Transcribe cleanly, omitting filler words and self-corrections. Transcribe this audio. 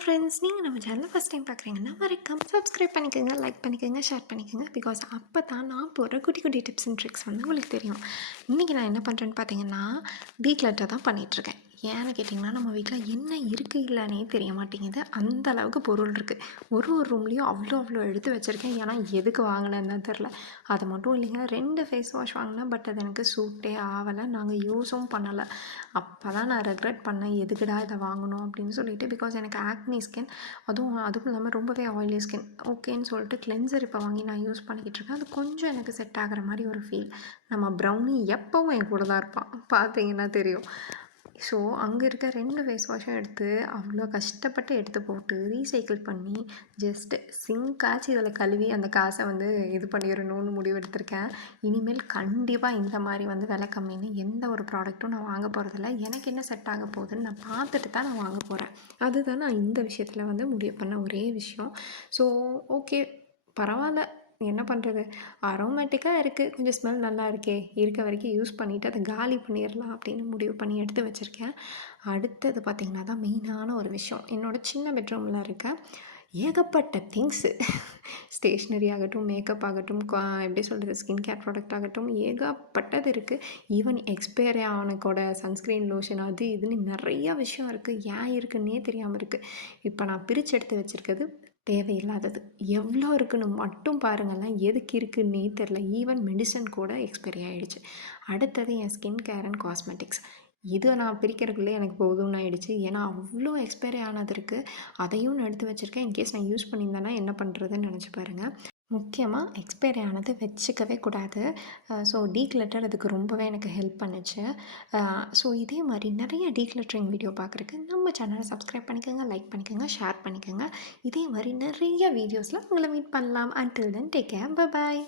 Hi friends, நீங்கள் நம்ம சேனலில் ஃபஸ்ட் டைம் பார்க்குறீங்கன்னா மறக்காம சப்ஸ்கிரைப் பண்ணிக்கோங்க, லைக் பண்ணிக்கோங்க, ஷேர் பண்ணிக்கோங்க. பிகாஸ் அப்போ தான் நான் போடுற குட்டி குட்டி டிப்ஸ் அண்ட் ட்ரிக்ஸ் வந்து உங்களுக்கு தெரியும். இன்றைக்கி நான் என்ன பண்ணுறேன்னு பார்த்தீங்கன்னா, டீக்ளட்டர் தான் பண்ணிகிட்ருக்கேன். ஏன்னு கேட்டிங்கன்னா, நம்ம வீட்டில் என்ன இருக்குது இல்லைன்னே தெரிய மாட்டேங்குது. அந்த அளவுக்கு பொருள் இருக்குது. ஒரு ரூம்லேயும் அவ்வளோ எடுத்து வச்சுருக்கேன். ஏன்னா எதுக்கு வாங்கினேன்னு தான் தெரில. அது மட்டும் இல்லைங்க, 2 ஃபேஸ் வாஷ் வாங்கினேன். பட் அது எனக்கு சூட்டே ஆகலை. நாங்கள் யூஸும் பண்ணலை. அப்போ தான் நான் ரெக்ரெட் பண்ணேன், எதுக்குடா இதை வாங்கணும் அப்படின்னு சொல்லிட்டு. பிகாஸ் எனக்கு ஆக்னி ஸ்கின், அதுவும் இல்லாமல் ரொம்பவே ஆயிலி ஸ்கின். ஓகேன்னு சொல்லிட்டு கிளென்சர் இப்போ வாங்கி நான் யூஸ் பண்ணிக்கிட்டு இருக்கேன். அது கொஞ்சம் எனக்கு செட் ஆகிற மாதிரி ஒரு ஃபீல். நம்ம ப்ரௌனி எப்போவும் என் கூட தான் இருப்பான், பார்த்தீங்கன்னா தெரியும். ஸோ அங்கே இருக்க 2 ஃபேஸ் வாஷும் எடுத்து அவ்வளோ கஷ்டப்பட்டு எடுத்து போட்டு ரீசைக்கிள் பண்ணி ஜஸ்ட்டு சிங்காச்சு இதில் கழுவி அந்த காசை வந்து இது பண்ணிடணும்னு முடிவெடுத்திருக்கேன். இனிமேல் கண்டிப்பாக இந்த மாதிரி வந்து விலை கம்மின்னு எந்த ஒரு ப்ராடக்ட்டும் நான் வாங்க போகிறதில்ல. எனக்கு என்ன செட் ஆக போகுதுன்னு நான் பார்த்துட்டு தான் நான் வாங்க போகிறேன். அதுதான் நான் இந்த விஷயத்தில் வந்து முடிவு பண்ண ஒரே விஷயம். ஸோ ஓகே, பரவாயில்ல, என்ன பண்ணுறது, அரோமேட்டிக்காக இருக்குது, கொஞ்சம் ஸ்மெல் நல்லா இருக்கே, இருக்க வரைக்கும் யூஸ் பண்ணிவிட்டு அதை காலி பண்ணிடலாம் அப்படின்னு முடிவு பண்ணி எடுத்து வச்சுருக்கேன். அடுத்தது பார்த்திங்கன்னா தான் மெயினான ஒரு விஷயம். என்னோடய சின்ன பெட்ரூமில் இருக்க ஏகப்பட்ட திங்ஸு, ஸ்டேஷ்னரி ஆகட்டும், மேக்கப் ஆகட்டும், எப்படி சொல்கிறது, ஸ்கின் கேர் ப்ராடக்ட் ஆகட்டும், ஏகப்பட்டது இருக்குது. ஈவன் எக்ஸ்பைரி ஆன கூட சன்ஸ்க்ரீன் லோஷன் அது இதுன்னு நிறையா விஷயம் இருக்குது. ஏன் இருக்குன்னே தெரியாமல் இருக்குது. இப்போ நான் பிரித்து எடுத்து வச்சுருக்கிறது தேவையில்லாதது. எவ்வளோ இருக்குன்னு மட்டும் பாருங்களேன், எதுக்கு இருக்குன்னே தெரில. ஈவன் மெடிசன் கூட எக்ஸ்பைரி ஆகிடுச்சு. அடுத்தது என் ஸ்கின் கேர் அண்ட் காஸ்மெட்டிக்ஸ். இதை நான் பிரிக்கிறதுக்குள்ளே எனக்கு போதும்னு ஆகிடுச்சு. ஏன்னா அவ்வளோ எக்ஸ்பைரி ஆனது இருக்குது. அதையும் நான் எடுத்து வச்சுருக்கேன். இன்கேஸ் நான் யூஸ் பண்ணியிருந்தேன்னா என்ன பண்ணுறதுன்னு நினச்சி பாருங்கள். முக்கியமாக எக்ஸ்பைரி ஆனது வச்சுக்கவே கூடாது. ஸோ டீக்ளட்டர் அதுக்கு ரொம்பவே எனக்கு ஹெல்ப் பண்ணுச்சு. ஸோ இதே மாதிரி நிறைய டீக்ளட்டரிங் வீடியோ பார்க்குறக்கு நம்ம சேனலை சப்ஸ்கிரைப் பண்ணிக்கோங்க, லைக் பண்ணிக்கோங்க, ஷேர் பண்ணிக்கோங்க. இதே மாதிரி நிறைய வீடியோஸில் உங்களை மீட் பண்ணலாம். Until then take care, bye bye.